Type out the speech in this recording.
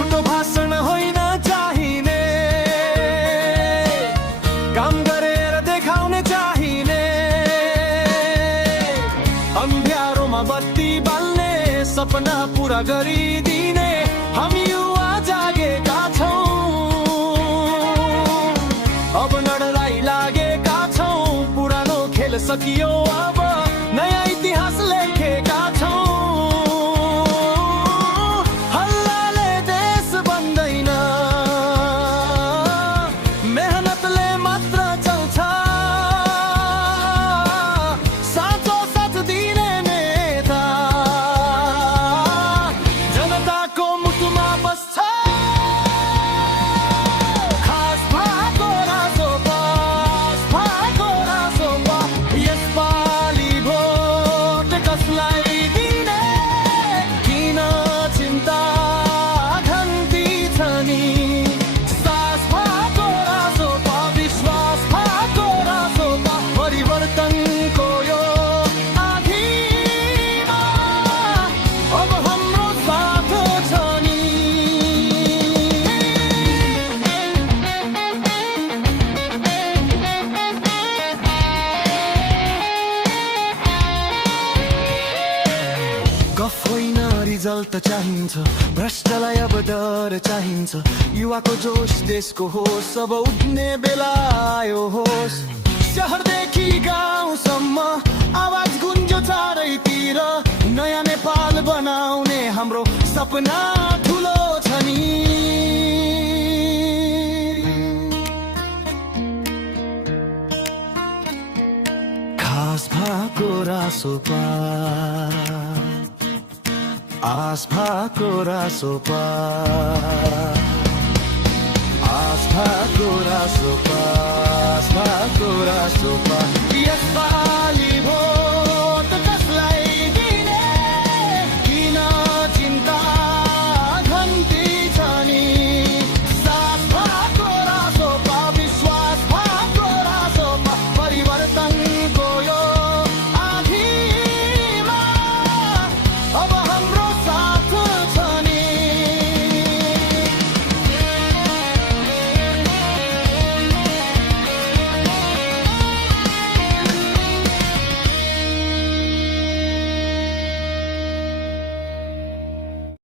झुटो भाषण होइन चाहिने, काम गरेर देखाउने चाहिने, अँध्यारोमा बत्ती बाल्ने, सपना पूरा गरिदिने हामी युवा जागेका छौँ। अब लडराई लागेका छौँ, पुरानो खेल सकियो अब नयाँ इतिहास लेखेका छौँ। हल्लाले देश बन्दैन, मेहनतले मात्र चल्छ। साँचो साथ दिने नेता जनताको मुटुमा बस्छ। खास भएको रासोपा, भएको रासोपा, यसपालि भोट कसलाई दिने, किन चिन्ता घन्टी छ नि। सास भएको रासोपा, विश्वास भएको रासोपा, परिवर्तनको यो आँधीमा अब हाम्रो साथ छ नि। गफ होइन रिजल्ट चाहिन्छ, भ्रष्टलाई अब डर चाहिन्छ। युवाको जोस देशको होस्, अब उठ्ने बेला आयो होस्। शहरदेखि गाउँसम्म आवाज गुन्जो चारैतिर, नयाँ नेपाल बनाउने हाम्रो सपना ठुलो छ नि। खास भएको रासोपा, आस भएको रासोपा, आस भएको रासोपा, आस भएको रासोपा, यसपालि